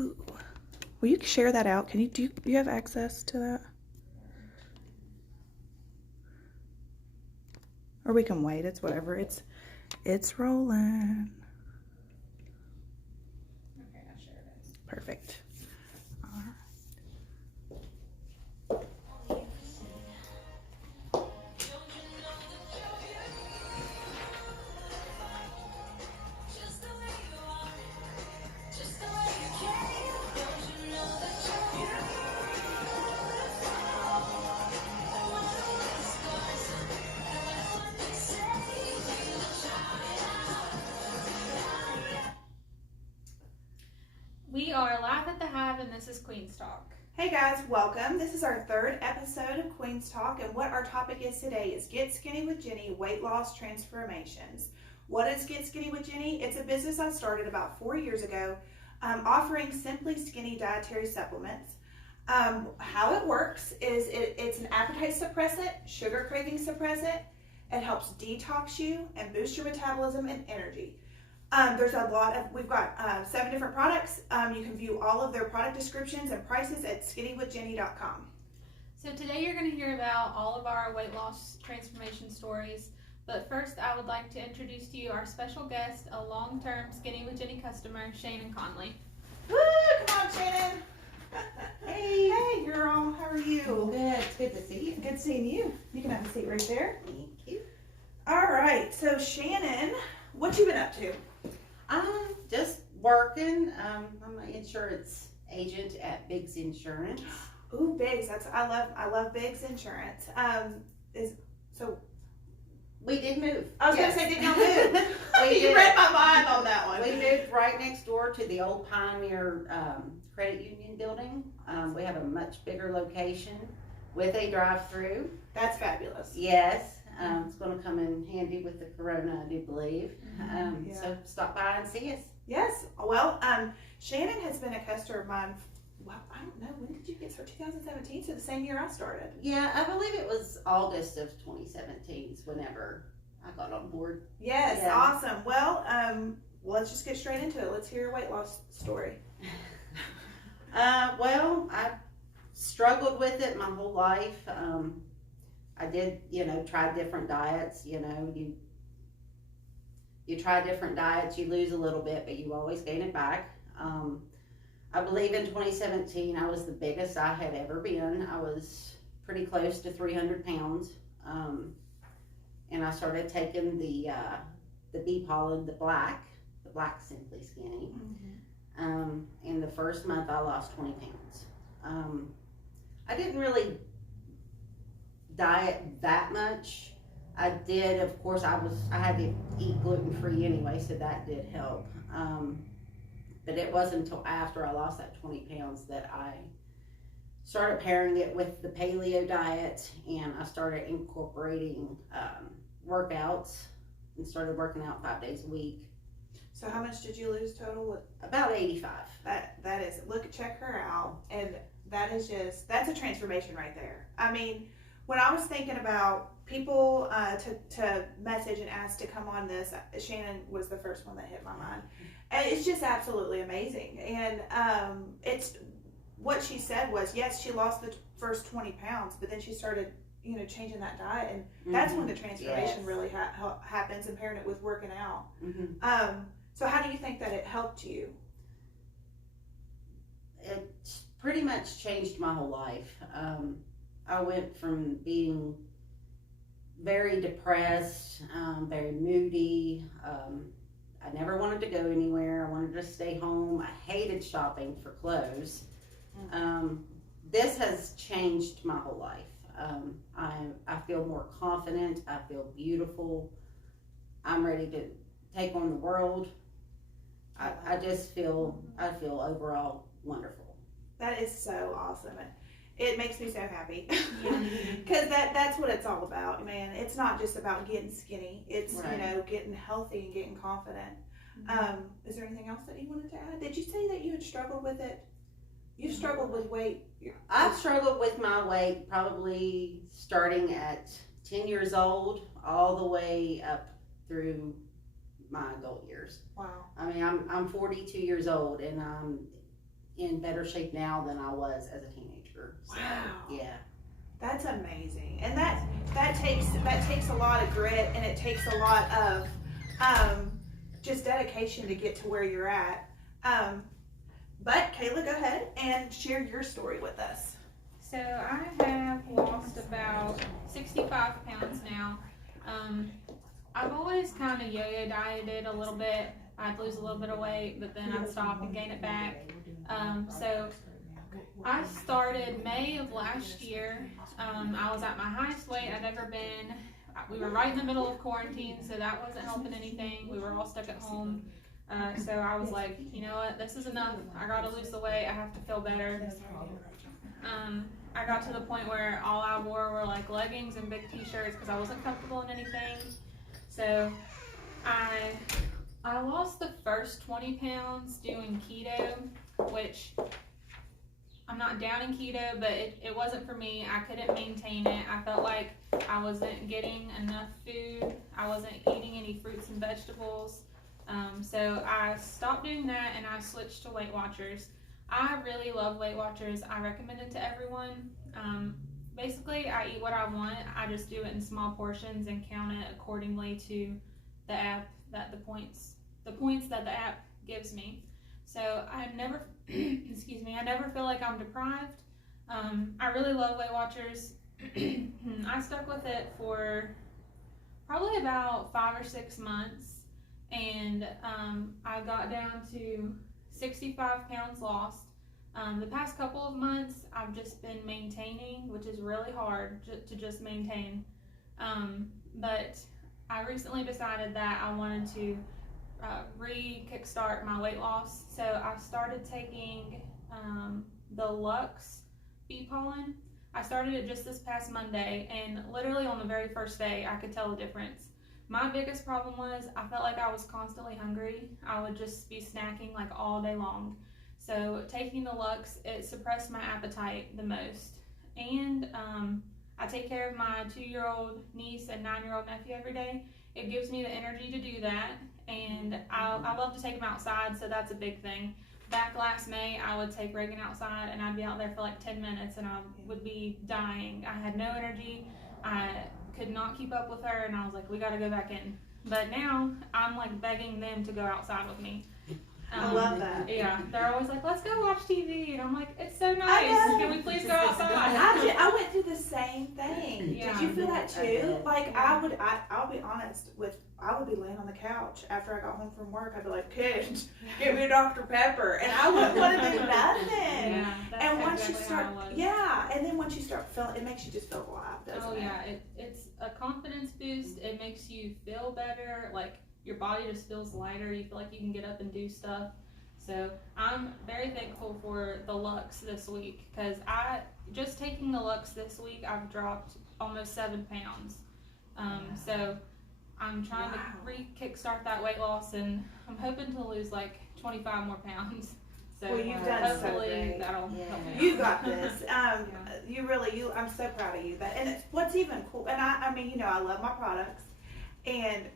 Ooh. Will you share that out? Can you do you have access to that? Or we can wait. It's whatever. It's rolling. Okay, I'll share it. Perfect. All right. We are live at the Hive, and this is Queen's Talk. Hey guys, welcome. This is our third episode of Queen's Talk, and what our topic is today is Get Skinny with Jenny, Weight Loss Transformations. What is Get Skinny with Jenny? It's a business I started about 4 years ago, offering Simply Skinny dietary supplements. How it works is it's an appetite suppressant, sugar craving suppressant. It helps detox you and boost your metabolism and energy. We've got 7 different products. You can view all of their product descriptions and prices at skinnywithjenny.com. So today you're going to hear about all of our weight loss transformation stories. But first, I would like to introduce to you our special guest, a long-term Skinny with Jenny customer, Shannon Conley. Woo! Come on, Shannon. Hey, girl. How are you? Good. It's good to see you. Good seeing you. You can have a seat right there. Thank you. All right. So, Shannon, what you been up to? Just working. I'm an insurance agent at Biggs Insurance. Ooh, Biggs. I love Biggs Insurance. We did move. I was gonna say, did y'all move? We You read my mind on that one. We moved right next door to the old Pioneer Credit Union building. We have a much bigger location with a drive-through. That's fabulous. Yes. It's going to come in handy with the corona, I do believe. Yeah. So stop by and see us. Yes. Well, Shannon has been a customer of mine. Well, I don't know. When did you get started? 2017, so the same year I started. Yeah, I believe it was August of 2017 is whenever I got on board. Yes. Yeah. Awesome. Well, let's just get straight into it. Let's hear your weight loss story. Well, I struggled with it my whole life. I did, try different diets. You try different diets, you lose a little bit, but you always gain it back. I believe in 2017, I was the biggest I had ever been. I was pretty close to 300 pounds. And I started taking the bee pollen, the black Simply Skinny. Mm-hmm. In the first month, I lost 20 pounds. I didn't really diet that much. I did, of course, I had to eat gluten-free anyway, so that did help. But it wasn't until after I lost that 20 pounds that I started pairing it with the paleo diet, and I started incorporating workouts and started working out 5 days a week. So how much did you lose total? About 85. That is, check her out, and that's a transformation right there. I mean, when I was thinking about people to message and ask to come on this, Shannon was the first one that hit my mind. And it's just absolutely amazing. And it's what she said was, yes, she lost the first 20 pounds, but then she started, changing that diet, and that's when the transformation really happens, and pairing it with working out. Mm-hmm. So how do you think that it helped you? It pretty much changed my whole life. I went from being very depressed, very moody. I never wanted to go anywhere. I wanted to stay home. I hated shopping for clothes. This has changed my whole life. I feel more confident. I feel beautiful. I'm ready to take on the world. I just feel overall wonderful. That is so awesome. It makes me so happy, because that's what it's all about, man. It's not just about getting skinny. It's right. Getting healthy and getting confident. Mm-hmm. Is there anything else that you wanted to add? Did you say that you had struggled with it? You've struggled with weight. I've struggled with my weight probably starting at 10 years old all the way up through my adult years. Wow. I mean, I'm 42 years old, and in better shape now than I was as a teenager. So, Wow. yeah. That's amazing, and that takes a lot of grit, and it takes a lot of just dedication to get to where you're at. But Kayla, go ahead and share your story with us. So I have lost about 65 pounds now. I've always kind of yo-yo dieted a little bit. I'd lose a little bit of weight, but then I'd stop and gain it back. So I started May of last year. I was at my highest weight I'd ever been. We were right in the middle of quarantine, so that wasn't helping anything. We were all stuck at home. So I was like, you know what, this is enough. I gotta lose the weight. I have to feel better. I got to the point where all I wore were like leggings and big t-shirts because I wasn't comfortable in anything. So I lost the first 20 pounds doing keto, which I'm not down in keto, but it wasn't for me. I couldn't maintain it. I felt like I wasn't getting enough food. I wasn't eating any fruits and vegetables. So I stopped doing that and I switched to Weight Watchers. I really love Weight Watchers. I recommend it to everyone. Basically, I eat what I want. I just do it in small portions and count it accordingly to the app that the points that the app gives me. So I never, excuse me, I never feel like I'm deprived. I really love Weight Watchers. I stuck with it for probably about 5 or 6 months, and I got down to 65 pounds lost. The past couple of months, I've just been maintaining, which is really hard to just maintain. But I recently decided that I wanted to kickstart my weight loss. So I started taking the Lux bee pollen. I started it just this past Monday, and literally on the very first day, I could tell the difference. My biggest problem was I felt like I was constantly hungry. I would just be snacking like all day long. So taking the Lux, it suppressed my appetite the most. And I take care of my 2-year-old niece and 9-year-old nephew every day. It gives me the energy to do that. And I love to take them outside, so that's a big thing. Back last May, I would take Reagan outside, and I'd be out there for like 10 minutes, and I would be dying. I had no energy. I could not keep up with her, and I was like, we got to go back in. But now, I'm like begging them to go outside with me. I love that. Yeah, they're always like, let's go watch TV, and I'm like, it's so nice. Can we please go outside? I went through the same thing. Yeah. Did you feel that too? Like I'll be honest with, I would be laying on the couch after I got home from work. I'd be like, kids, give me a Dr. Pepper, and I wouldn't want to do nothing. Yeah, that's and once exactly you start, how I was. yeah, and then once you start feeling, it makes you just feel alive, doesn't it? Oh yeah, it's a confidence boost. It makes you feel better. Like your body just feels lighter. You feel like you can get up and do stuff. So I'm very thankful for the Lux this week, because just taking the Lux this week, I've dropped almost 7 pounds. So I'm trying to kickstart that weight loss, and I'm hoping to lose like 25 more pounds. So Well, you've done so hopefully great. that'll Yeah. help me out. You got this. I'm so proud of you. And it's what's even cool. And I mean, you know, I love my products,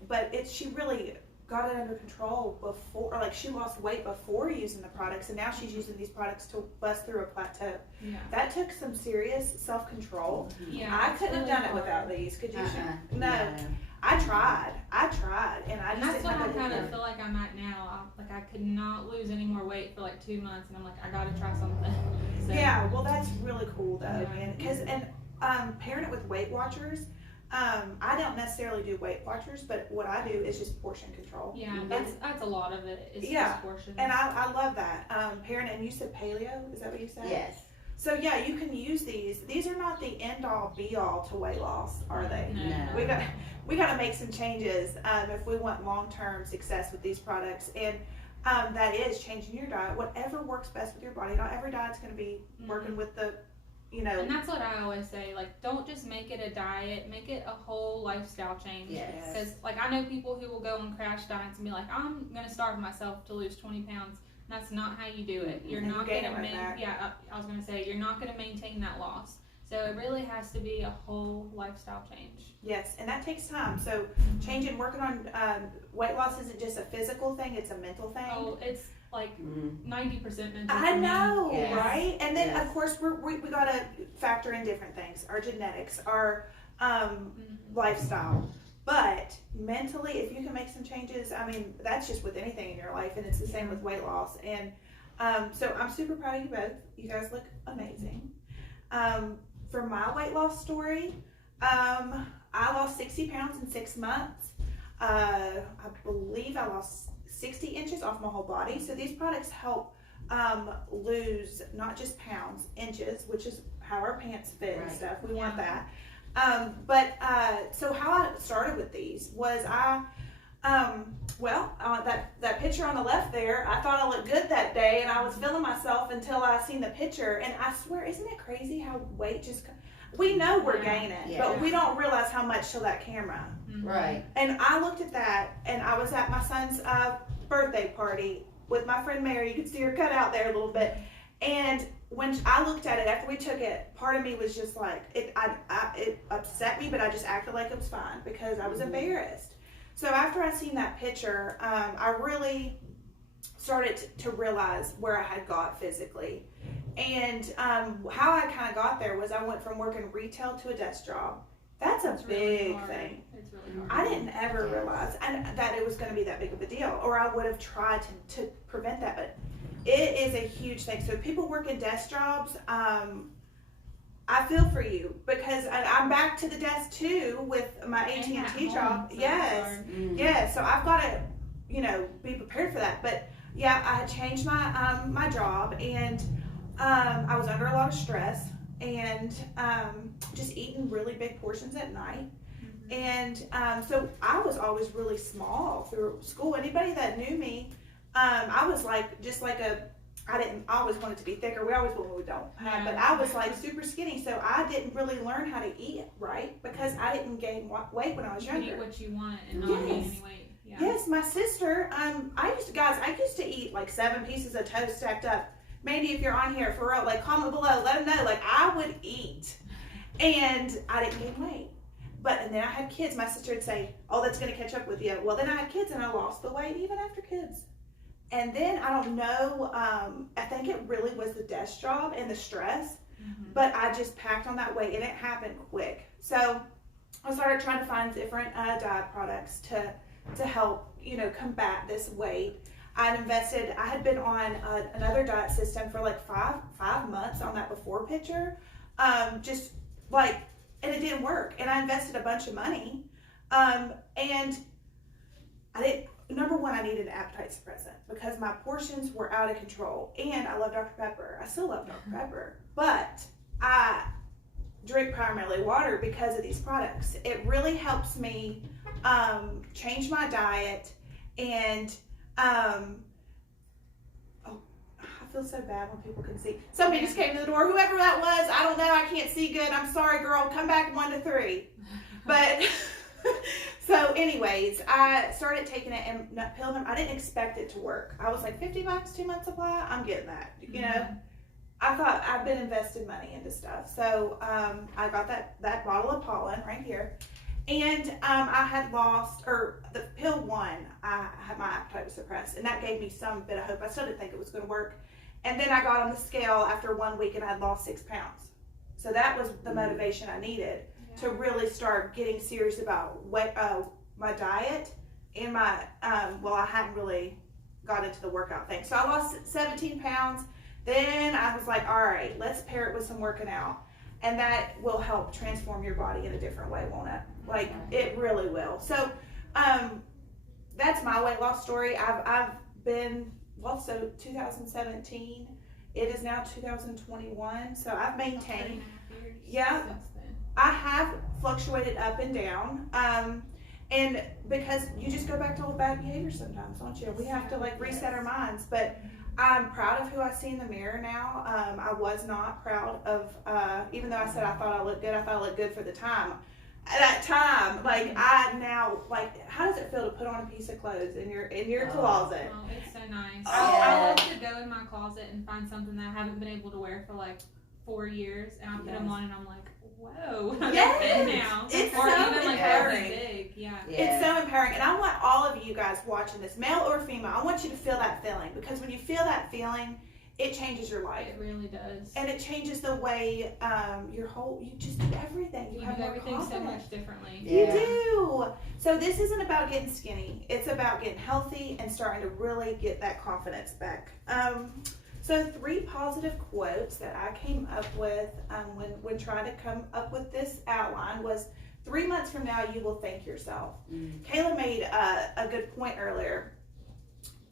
but she really got it under control before, or like she lost weight before using the products, and now she's using these products to bust through a plateau. Yeah. That took some serious self-control. Yeah, I it's couldn't have really done it hard. without these. Could you? No. No. I tried, and I And just that's didn't what I have kind it. of feel like I'm at now. I could not lose any more weight for like 2 months, and I'm like, I gotta try something. So, Yeah, well, that's really cool though, Yeah. man. Because pairing it with Weight Watchers, I don't necessarily do Weight Watchers, but what I do is just portion control. Yeah, that's a lot of it. It's Yeah, just portions. And I love that. Pairing it, and you said paleo, is that what you said? Yes. So yeah, you can use these. These are not the end all be all to weight loss, are they? No. We got to make some changes if we want long-term success with these products, and that is changing your diet, whatever works best with your body. Not every diet's going to be working with the, you know. And that's what I always say. Like, don't just make it a diet. Make it a whole lifestyle change. Yes. Because like I know people who will go on crash diets and be like, I'm gonna starve myself to lose 20 pounds. That's not how you do it. You're And you not gain gonna it right back. I was gonna say you're not gonna maintain that loss. So it really has to be a whole lifestyle change. Yes, and that takes time. So working on weight loss isn't just a physical thing; it's a mental thing. Oh, it's like 90% mental. I know, Yes. right? And then Yes. of course we gotta factor in different things, our genetics, our lifestyle. But mentally, if you can make some changes, I mean, that's just with anything in your life, and it's the same with weight loss. And so I'm super proud of you both. You guys look amazing. For my weight loss story, I lost 60 pounds in 6 months. I believe I lost 60 inches off my whole body. So these products help lose not just pounds, inches, which is how our pants fit and stuff. We want that. So how I started with these was that picture on the left there, I thought I looked good that day, and I was feeling myself until I seen the picture, and I swear, isn't it crazy how weight just, we know we're gaining, but we don't realize how much till that camera. Right. And I looked at that, and I was at my son's birthday party with my friend Mary. You could see her cut out there a little bit. And when I looked at it after we took it, part of me was just like, it upset me, but I just acted like it was fine because I was embarrassed. So after I seen that picture, I really started to realize where I had got physically. And how I kind of got there was I went from working retail to a desk job. That's a big thing. It's really hard. I didn't ever realize that it was going to be that big of a deal, or I would have tried to prevent that, but it is a huge thing. So people work in desk jobs, I feel for you, because I'm back to the desk too with my AT&T job. So Yes. So I've got to, be prepared for that. But yeah, I had changed my my job, and I was under a lot of stress, and just eating really big portions at night. And so I was always really small through school. Anybody that knew me, I was I always wanted to be thicker. We always want what we don't have, but I was like super skinny. So I didn't really learn how to eat right because I didn't gain weight when I was younger. You eat what you want and not gain any weight. Yeah. Yes, my sister, I used to eat like 7 pieces of toast stacked up. Mandy, if you're on here, for real, like comment below, let them know, like I would eat and I didn't gain weight. And then I had kids. My sister would say, oh, that's going to catch up with you. Well, then I had kids and I lost the weight even after kids. And then, I don't know, I think it really was the desk job and the stress, but I just packed on that weight and it happened quick. So I started trying to find different diet products to help, combat this weight. I had been on another diet system for like five months on that before picture, and it didn't work. And I invested a bunch of money, and number one, I needed an appetite suppressant because my portions were out of control. And I love Dr. Pepper. I still love Dr. Pepper, but I drink primarily water because of these products. It really helps me change my diet, and I feel so bad when people can see. Somebody just came to the door. Whoever that was, I don't know. I can't see good. I'm sorry, girl. Come back 1 to 3. But so anyways, I started taking it and pilling them. I didn't expect it to work. I was like, $50, 2 months supply. I'm getting that. I thought I've been investing money into stuff. So I got that bottle of pollen right here. And I had lost, or the pill 1, I had my appetite was suppressed, and that gave me some bit of hope. I still didn't think it was going to work. And then I got on the scale after 1 week and I had lost 6 pounds. So that was the motivation I needed to really start getting serious about my diet and my, I hadn't really got into the workout thing. So I lost 17 pounds. Then I was like, all right, let's pair it with some working out. And that will help transform your body in a different way, won't it? Like, it really will. So that's my weight loss story. I've been, so 2017, it is now 2021. So I've maintained, I have fluctuated up and down. And because you just go back to old bad behavior sometimes, don't you? We have to reset our minds. But I'm proud of who I see in the mirror now. I was not proud of, even though I said I thought I looked good, I thought I looked good for the time. At that time, how does it feel to put on a piece of clothes in your closet? Oh, it's so nice. I love to go in my closet and find something that I haven't been able to wear for 4 years, and I put Yes. them on, and I'm like, whoa, Yes. they're big now. It's or so even like empowering. they're big, yeah. It's so empowering, and I want all of you guys watching this, male or female, I want you to feel that feeling, because when you feel that feeling, it changes your life. It really does. And it changes the way you just do everything. You have do more everything so confidence. much differently. Yeah. You do. So this isn't about getting skinny. It's about getting healthy and starting to really get that confidence back. So 3 positive quotes that I came up with when trying to come up with this outline was, 3 months from now, you will thank yourself. Kayla made a good point earlier.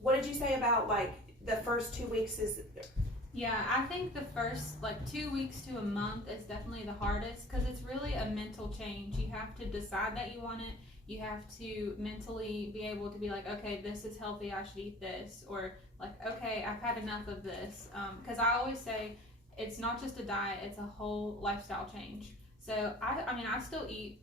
What did you say about like the first 2 weeks is? Yeah, I think the first like 2 weeks to a month is definitely the hardest, because it's really a mental change. You have to decide that you want it. You have to mentally be able to be like, okay, this is healthy, I should eat this, or like, okay, I've had enough of this. Because I always say it's not just a diet, it's a whole lifestyle change. So I mean, I still eat,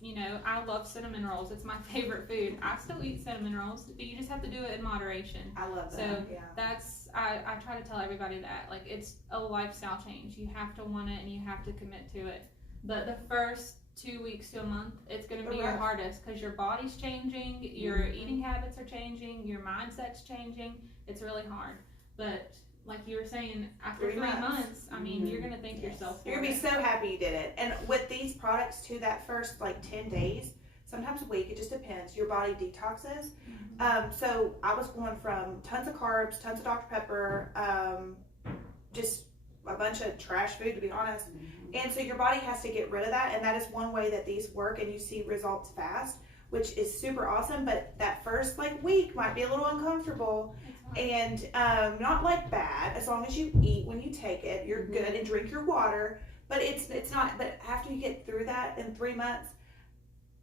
you know, I love cinnamon rolls. It's my favorite food. I still eat cinnamon rolls, but you just have to do it in moderation. I love that. So yeah. that's, I try to tell everybody that, like, it's a lifestyle change. You have to want it and you have to commit to it. But the first 2 weeks to a month, it's going to be your hardest, because your body's changing, your eating habits are changing, your mindset's changing. It's really hard. But like you were saying, after 3 months, I mean, you're going to thank yourself for You're going to be so happy you did it. And with these products too, that first like 10 days, sometimes a week, it just depends, your body detoxes. So I was going from tons of carbs, tons of Dr. Pepper, just a bunch of trash food, to be honest. And so your body has to get rid of that, and that is one way that these work, and you see results fast, which is super awesome. But that first like week might be a little uncomfortable, and not like bad, as long as you eat when you take it, you're good, and drink your water. But it's not. But after you get through that in 3 months,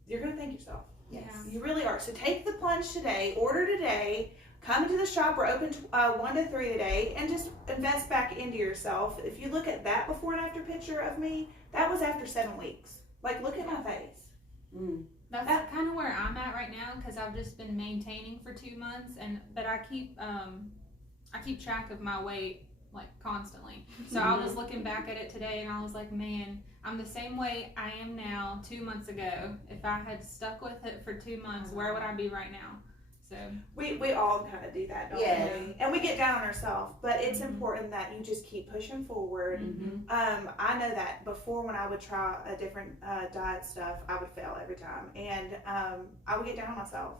you're gonna thank yourself. Yes. You really are. So take the plunge today. Order today. Come into the shop. We're open 1 to 3 today, and just invest back into yourself. If you look at that before and after picture of me, that was after 7 weeks. Like, look at my face. That's kind of where I'm at right now, because I've just been maintaining for 2 months, but I keep track of my weight like constantly. So I was looking back at it today, and I was like, man, I'm the same way I am now 2 months ago. If I had stuck with it for 2 months, where would I be right now? So we all kind of do that, don't we? And we get down on ourselves, but it's important that you just keep pushing forward. I know that before, when I would try a different diet stuff, I would fail every time, and I would get down on myself.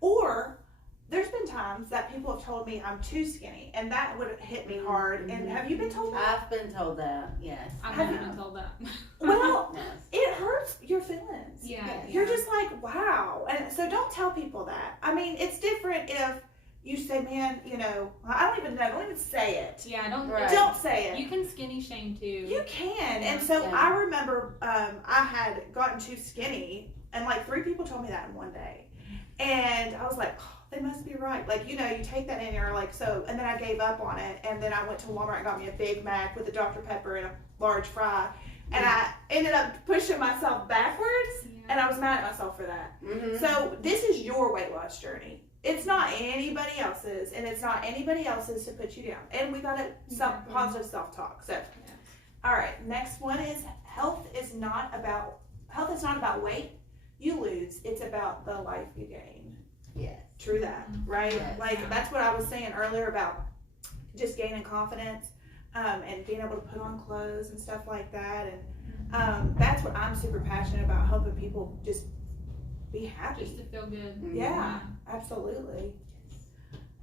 Or there's been times that people have told me I'm too skinny, and that would hit me hard. And have you been told that? I've been told that, yes. I've never been told that. Well, Yes. it hurts your feelings. Yeah. You're just like, wow. And so don't tell people that. I mean, it's different if you say, man, you know, I don't even know. Don't even say it. Yeah, don't. Right. Don't say it. You can skinny shame too. You can. And so I remember I had gotten too skinny, and like 3 people told me that in one day. And I was like, oh, they must be right. Like, you know, you take that in and you're like, so, and then I gave up on it. And then I went to Walmart and got me a Big Mac with a Dr. Pepper and a large fry. And I ended up pushing myself backwards, and I was mad at myself for that. So this is your weight loss journey. It's not anybody else's, and it's not anybody else's to put you down. And we got some positive self-talk. So, all right, next one is health is not about weight you lose. It's about the life you gain. Yes. True that, right? Yes. Like, that's what I was saying earlier about just gaining confidence. And being able to put on clothes and stuff like that, and that's what I'm super passionate about, helping people just be happy. Just to feel good. Yeah, absolutely.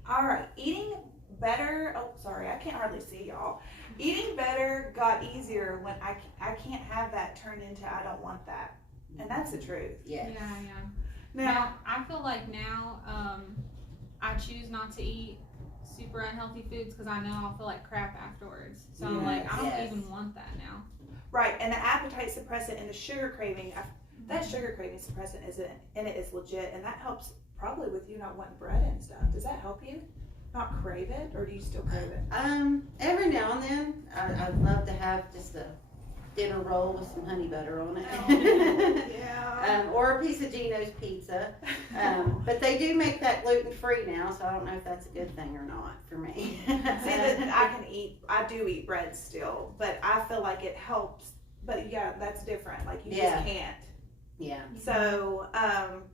All right, eating better. Oh, sorry, I can't hardly see y'all. Eating better got easier when I can't have that turned into I don't want that, and that's the truth. Yes. Yeah. Now I feel like now I choose not to eat super unhealthy foods, because I know I'll feel like crap afterwards. So I'm like, I don't even want that now. Right, and the appetite suppressant and the sugar craving, that sugar craving suppressant is legit, and that helps probably with you not wanting bread and stuff. Does that help you not crave it, or do you still crave it? Every now and then, I'd love to have just a dinner roll with some honey butter on it. Yeah. Or a piece of Gino's pizza. But they do make that gluten-free now, so I don't know if that's a good thing or not for me. See, I do eat bread still, but I feel like it helps. But yeah, that's different. Like you just can't. Yeah. So,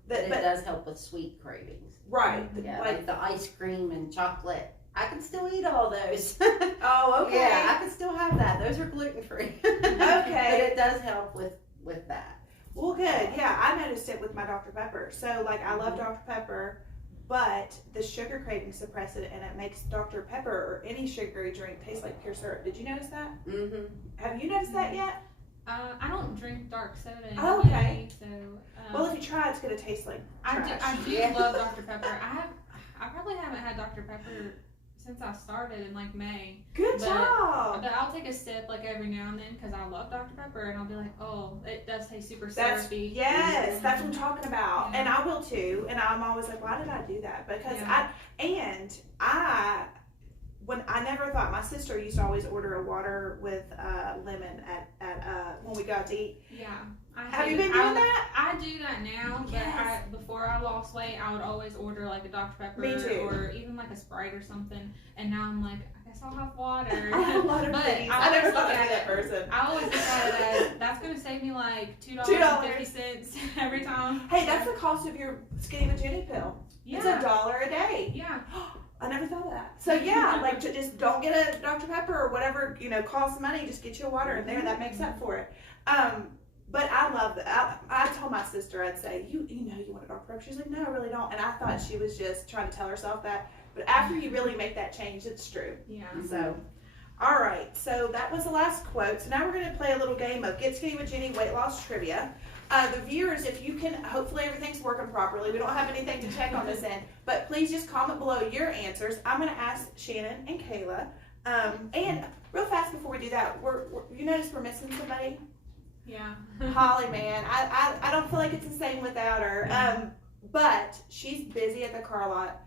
but it does help with sweet cravings. Right. Yeah, like the ice cream and chocolate. I can still eat all those. Oh, okay. Yeah, I can still have that. Those are gluten-free. Okay. But it does help with that. Well, good. Yeah, I noticed it with my Dr. Pepper. So, like, I love Dr. Pepper, but the sugar cravings suppress it, and it makes Dr. Pepper or any sugary drink taste like pure syrup. Did you notice that? Mm-hmm. Have you noticed that yet? I don't drink dark soda anyway, Oh, okay. so... Well, if you try, it's going to taste like trash. I do love Dr. Pepper. I probably haven't had Dr. Pepper since I started in like May. Good job. But I'll take a sip like every now and then because I love Dr. Pepper and I'll be like, oh, it does taste super syrupy. Yes, that's what I'm talking about. Yeah. And I will too. And I'm always like, why did I do that? Because I never thought, my sister used to always order a water with lemon at when we got to eat. Yeah. Have you been doing that? I do that now, Yes. but before I lost weight, I would always order like a Dr. Pepper. Me too. Or even like a Sprite or something. And now I'm like, I guess I'll have water. I have a lot of But things. I I never always thought look I'd at be that it- person. I always look at it as that's going to save me like $2.50 every time. Hey, that's the cost of your Skinny with Jenny pill. Yeah. It's $1 a day. Yeah. I never thought of that. So yeah, like just don't get a Dr. Pepper or whatever, costs money. Just get you a water in there. That makes up for it. But I love that. I told my sister, I'd say, you want a Dr. Pepper? She's like, no, I really don't. And I thought she was just trying to tell herself that. But after you really make that change, it's true. Yeah. So, all right. So that was the last quote. So now we're going to play a little game of Get Skinny with Jenny weight loss trivia. The viewers, if you can, hopefully everything's working properly. We don't have anything to check on this end, but please just comment below your answers. I'm going to ask Shannon and Kayla. And real fast before we do that, you notice we're missing somebody? Yeah. Holly, man. I don't feel like it's the same without her. But she's busy at the car lot,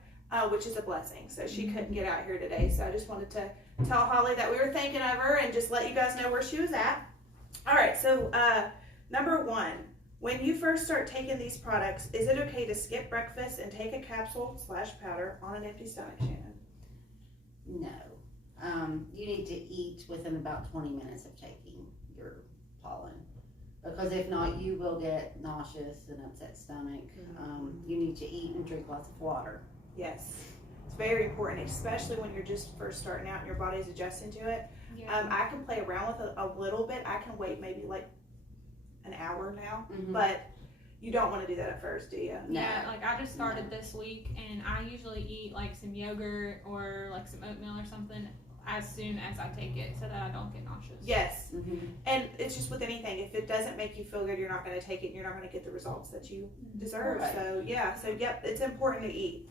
which is a blessing. So she couldn't get out here today. So I just wanted to tell Holly that we were thinking of her and just let you guys know where she was at. All right. So number one. When you first start taking these products, is it okay to skip breakfast and take a capsule/powder on an empty stomach, Shannon? No. You need to eat within about 20 minutes of taking your pollen. Because if not, you will get nauseous and upset stomach. You need to eat and drink lots of water. Yes. It's very important, especially when you're just first starting out and your body's adjusting to it. Yeah. I can play around with it a little bit. I can wait maybe like an hour now, Mm-hmm. but you don't want to do that at first, do you? Yeah, like I just started this week and I usually eat like some yogurt or like some oatmeal or something as soon as I take it so that I don't get nauseous. Yes. Mm-hmm. And it's just with anything. If it doesn't make you feel good, you're not going to take it and you're not going to get the results that you deserve. Right. So, yep, it's important to eat.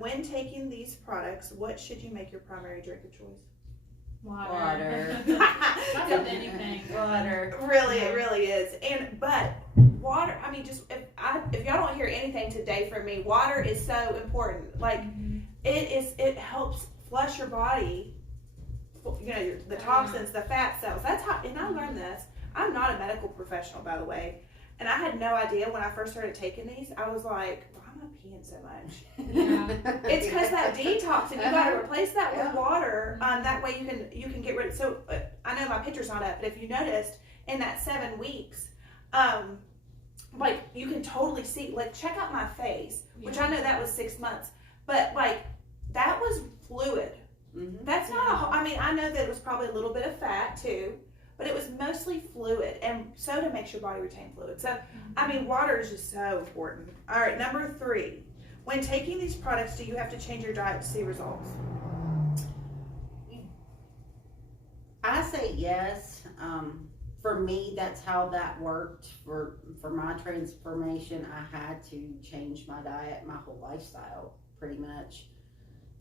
When taking these products, what should you make your primary drink of choice? Water. That's with anything. Water. Really, it really is. But water, I mean, just if y'all don't hear anything today from me, water is so important. Like it helps flush your body. The toxins, the fat cells. That's how. And I learned this. I'm not a medical professional, by the way, and I had no idea when I first started taking these. I was like, why am I peeing so much? Yeah. It's because that detox, and you got to replace that with water. That way you can get rid of. So I know my picture's not up, but if you noticed in that 7 weeks, like you can totally see. Like check out my face, which I know that was 6 months, but like that was fluid. Mm-hmm. That's not I mean, I know that it was probably a little bit of fat too, but it was mostly fluid, and soda makes your body retain fluid. So, I mean, water is just so important. All right, number 3. When taking these products, do you have to change your diet to see results? I say yes. For me, that's how that worked. For my transformation, I had to change my diet, my whole lifestyle, pretty much,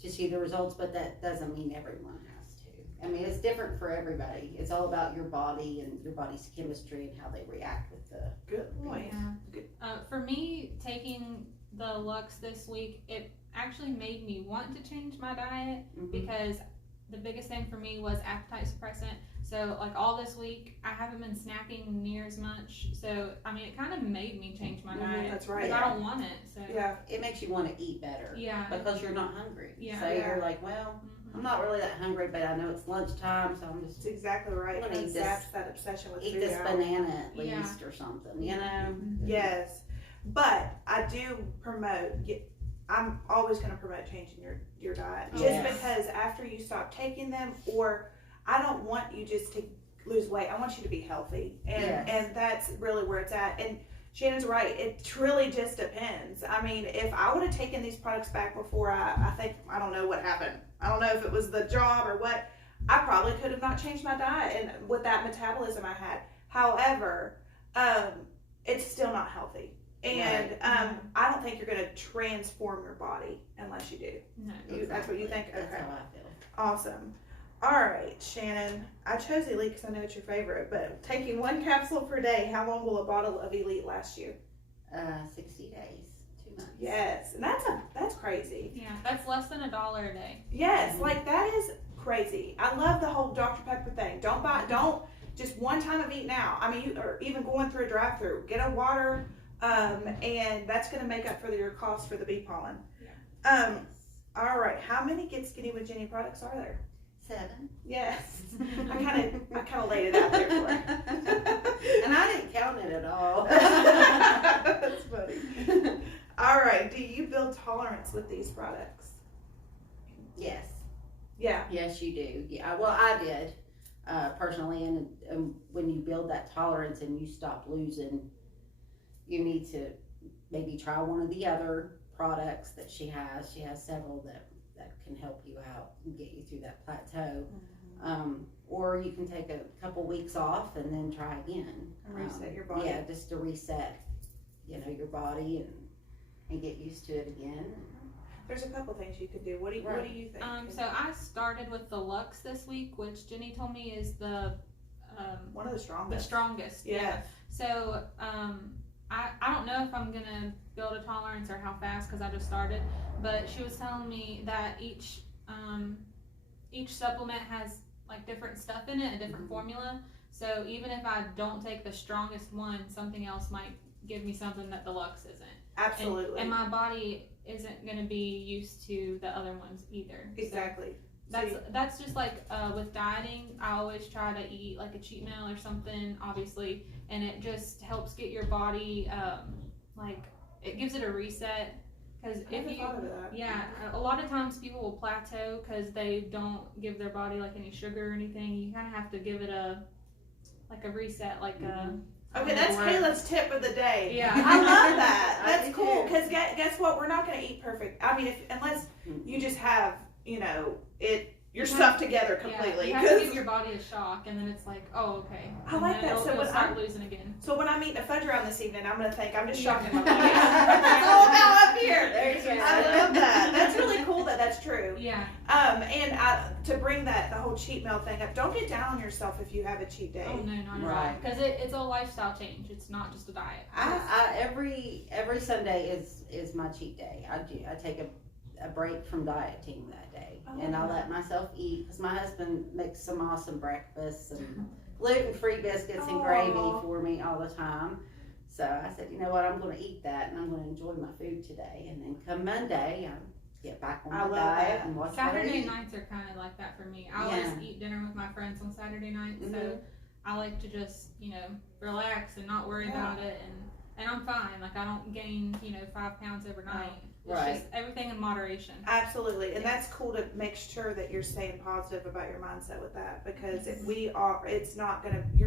to see the results, but that doesn't mean everyone has to. I mean, it's different for everybody. It's all about your body and your body's chemistry and how they react with the... Good point. Yeah. For me, taking the Lux this week, it actually made me want to change my diet because the biggest thing for me was appetite suppressant. So like all this week, I haven't been snacking near as much. So I mean, it kind of made me change my diet. That's right. Because I don't want it. So Yeah. It makes you want to eat better. Yeah. Because you're not hungry. Yeah. So you're like, well, I'm not really that hungry, but I know it's lunchtime, so I'm That's just exactly right. I'm gonna And eat this- that's that obsession with eat food this out. banana at Yeah. least or something, you know? Yes, but I do promote. I'm always going to promote changing your diet, just Yes. because after you stop taking them, or I don't want you just to lose weight. I want you to be healthy, and Yes. and that's really where it's at. And Shannon's right. It truly just depends. I mean, if I would have taken these products back before, I think I don't know what happened. I don't know if it was the job or what. I probably could have not changed my diet, and with that metabolism I had. However, it's still not healthy. And I don't think you're going to transform your body unless you do. No. That's what you think? That's Okay. how I feel. Awesome. All right, Shannon. I chose Elite because I know it's your favorite, but taking one capsule per day, how long will a bottle of Elite last you? 60 days, 2 months. Yes, and that's crazy. Yeah, that's less than $1 a day. Yes, like that is crazy. I love the whole Dr. Pepper thing. Don't just one time of eating out. I mean, or even going through a drive-through, get a water, and that's going to make up for your cost for the bee pollen. Yeah. All right, how many Get Skinny with Jenny products are there? 7. Yes, I kind of laid it out there for her. And I didn't count it at all. That's funny. All right, do you build tolerance with these products? Yes. Yeah. Yes, you do. Yeah. Well, I did personally, and when you build that tolerance and you stop losing, you need to maybe try one of the other products that she has. She has several that can help you out and get you through that plateau. Or you can take a couple weeks off and then try again. And reset your body. Yeah, just to reset, your body and get used to it again. There's a couple things you could do. What do you think? So I started with the Lux this week, which Jenny told me is the one of the strongest. The strongest. Yeah. So I don't know if I'm gonna build a tolerance or how fast because I just started, but she was telling me that each supplement has like different stuff in it, a different formula. So even if I don't take the strongest one, something else might give me something that the Lux isn't. Absolutely. And my body isn't gonna be used to the other ones either. Exactly. That's just like with dieting, I always try to eat like a cheat meal or something, obviously, and it just helps get your body like it gives it a reset. Because a lot of times people will plateau because they don't give their body like any sugar or anything. You kind of have to give it a reset, like a. Okay, that's Kayla's tip of the day. Yeah, I love that. I That's do cool. too. Because guess what? We're not going to eat perfect. I mean, unless you just have your stuff together completely. Yeah, you have to give your body a shock, and then it's like, oh, okay. I like that. So it'll when start losing again. So when I'm eating a fudge round this evening, I'm going to think I'm just shocking my body. Yeah. It's all about up here. There you go. I love that. That's really cool that that's true. Yeah. And to bring the whole cheat meal thing up, don't get down on yourself if you have a cheat day. Oh no, not at all. Right. Because it's a lifestyle change. It's not just a diet. Every Sunday is my cheat day. I take a break from dieting that day, and I let myself eat because my husband makes some awesome breakfasts and gluten-free biscuits and gravy for me all the time. So I said, you know what, I'm going to eat that and I'm going to enjoy my food today. And then come Monday, I get back on my diet and watch Saturday nights are kind of like that for me. I always eat dinner with my friends on Saturday nights, so I like to just relax and not worry about it, and I'm fine. Like I don't gain 5 pounds overnight. It's just everything in moderation. Absolutely, and that's cool to make sure that you're staying positive about your mindset with that, because you're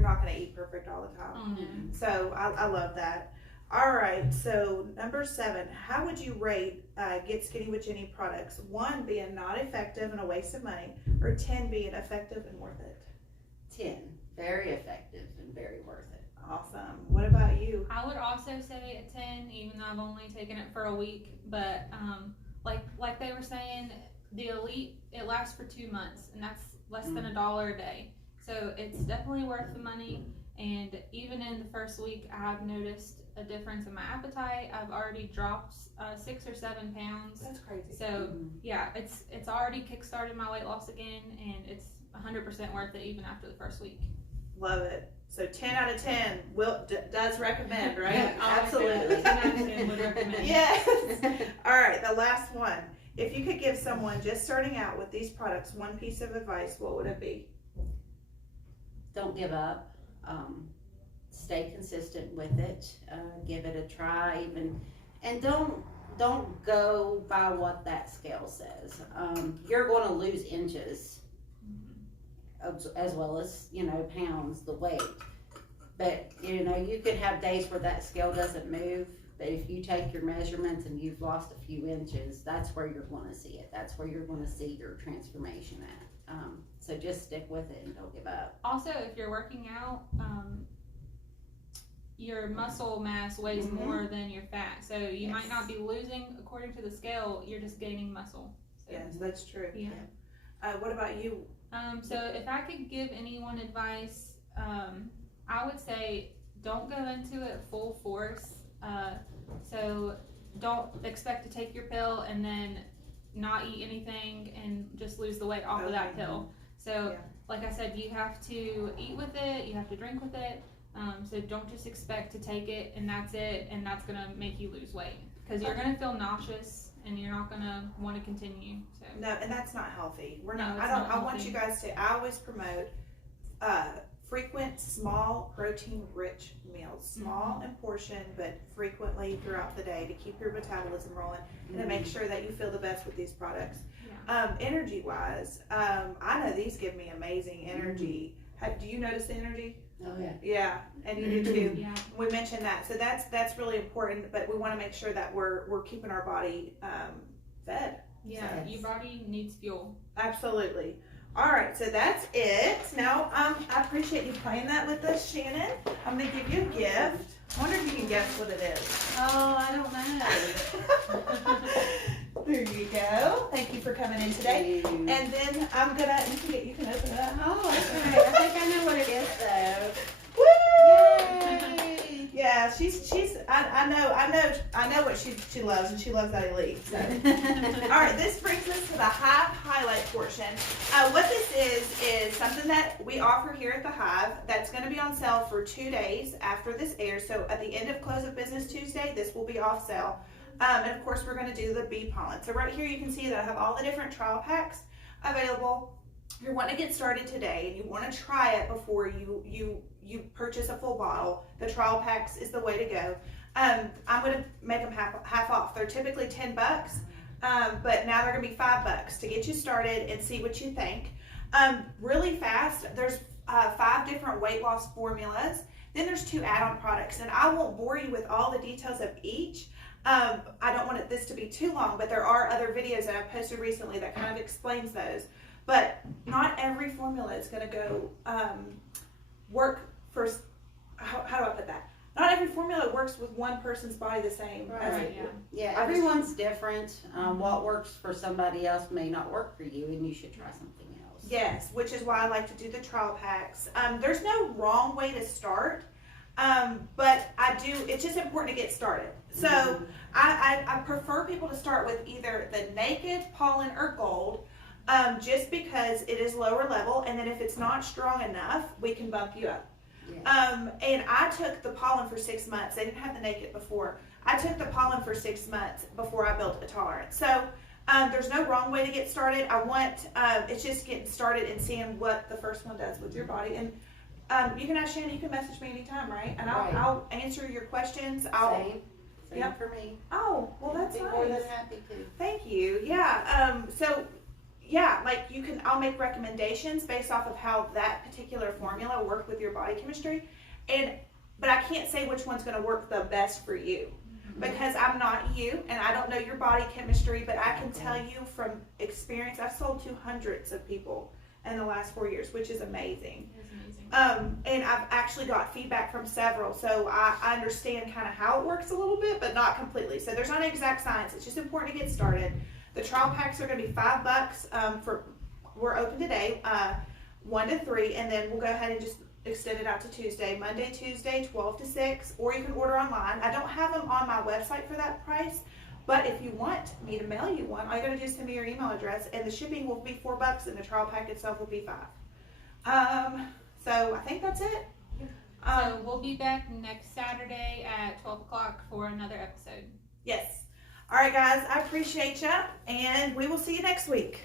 not gonna eat perfect all the time. Oh no. So I love that. All right, so number 7, how would you rate Get Skinny with Jenny products? 1 being not effective and a waste of money, or 10 being effective and worth it? 10, very effective and very worth it. Awesome. What about you? I would also say a 10, even though I've only taken it for a week. But like they were saying, the Elite, it lasts for 2 months, and that's less than $1 a day. So it's definitely worth the money. And even in the first week, I've noticed a difference in my appetite. I've already dropped 6 or 7 pounds. That's crazy. So yeah, it's already kickstarted my weight loss again, and it's 100% worth it even after the first week. Love it. So 10 out of 10 does recommend, right? Yeah, absolutely. 10 out of 10 would recommend. Yes. All right, the last one. If you could give someone just starting out with these products one piece of advice, what would it be? Don't give up. Stay consistent with it. Give it a try, and don't go by what that scale says. You're going to lose inches as well as pounds, the weight. But you could have days where that scale doesn't move. But if you take your measurements and you've lost a few inches, that's where you're going to see it. That's where you're going to see your transformation at. So just stick with it and don't give up. Also, if you're working out, your muscle mass weighs more than your fat. So you might not be losing according to the scale, you're just gaining muscle. So, Yes, that's true. Yeah. What about you? So if I could give anyone advice, I would say don't go into it full force. So don't expect to take your pill and then not eat anything and just lose the weight off of that pill. So like I said, you have to eat with it, you have to drink with it. So don't just expect to take it and that's it, and that's gonna make you lose weight, because you're gonna feel nauseous and you're not gonna want to continue. So No, and that's not healthy. We're No, not. it's I don't. not I want healthy. you guys to. I always promote frequent, small, protein-rich meals, small in portion, but frequently throughout the day to keep your metabolism rolling and to make sure that you feel the best with these products. Energy-wise, I know these give me amazing energy. Do you notice the energy? Oh yeah. Yeah, and you do too. yeah. We mentioned that, so that's really important. But we want to make sure that we're keeping our body fed. Yeah, Yes. your body needs fuel. Absolutely. All right, so that's it. Now, I appreciate you playing that with us, Shannon. I'm gonna give you a gift. I wonder if you can guess what it is. Oh, I don't know. There you go. Thank you for coming in today. And then I'm gonna. You can open it up. Oh, okay. I think I know what it is though. Woo! Yay! Yeah, she's. I know what she loves, and she loves that elite. So. All right, this brings us to the Hive highlight portion. What this is something that we offer here at the Hive that's going to be on sale for 2 days after this airs. So at the end of close of business Tuesday, this will be off sale. And of course, we're going to do the bee pollen. So right here, you can see that I have all the different trial packs available. If you want to get started today and you want to try it before you purchase a full bottle, the trial packs is the way to go. I'm going to make them half off. They're typically $10, but now they're going to be $5 to get you started and see what you think. Really fast, there's 5 different weight loss formulas. Then there's 2 add-on products, and I won't bore you with all the details of each. I don't want this to be too long, but there are other videos that I've posted recently that kind of explains those. But not every formula is going to go work for, how do I put that? Not every formula works with one person's body the same. Right. Yeah, everyone's different. What works for somebody else may not work for you, and you should try something else. Yes, which is why I like to do the trial packs. There's no wrong way to start, but it's just important to get started. So I prefer people to start with either the Naked, Pollen, or Gold, just because it is lower level, and then if it's not strong enough, we can bump you up. Yeah. And I took the Pollen for 6 months. They didn't have the Naked before. I took the Pollen for 6 months before I built a tolerance. So there's no wrong way to get started. It's just getting started and seeing what the first one does with your body. And you can ask Shannon, you can message me anytime, right? And I'll answer your questions. Same for me. Oh, well, that's I'd be nice. more than happy to. Thank you. Yeah. I'll make recommendations based off of how that particular formula worked with your body chemistry, but I can't say which one's going to work the best for you because I'm not you and I don't know your body chemistry. But I can tell you from experience, I've sold to hundreds of people in the last 4 years, which is amazing. It's amazing. And I've actually got feedback from several, so I understand kind of how it works a little bit, but not completely. So there's not an exact science. It's just important to get started. The trial packs are going to be $5 we're open today, 1 to 3, and then we'll go ahead and just extended out to Tuesday, Monday, Tuesday, 12 to 6, or you can order online. I don't have them on my website for that price, but if you want me to mail you one, all you gotta do is send me your email address, and the shipping will be $4, and the trial pack itself will be $5. So I think that's it. So we'll be back next Saturday at 12 o'clock for another episode. Yes. All right, guys, I appreciate you, and we will see you next week.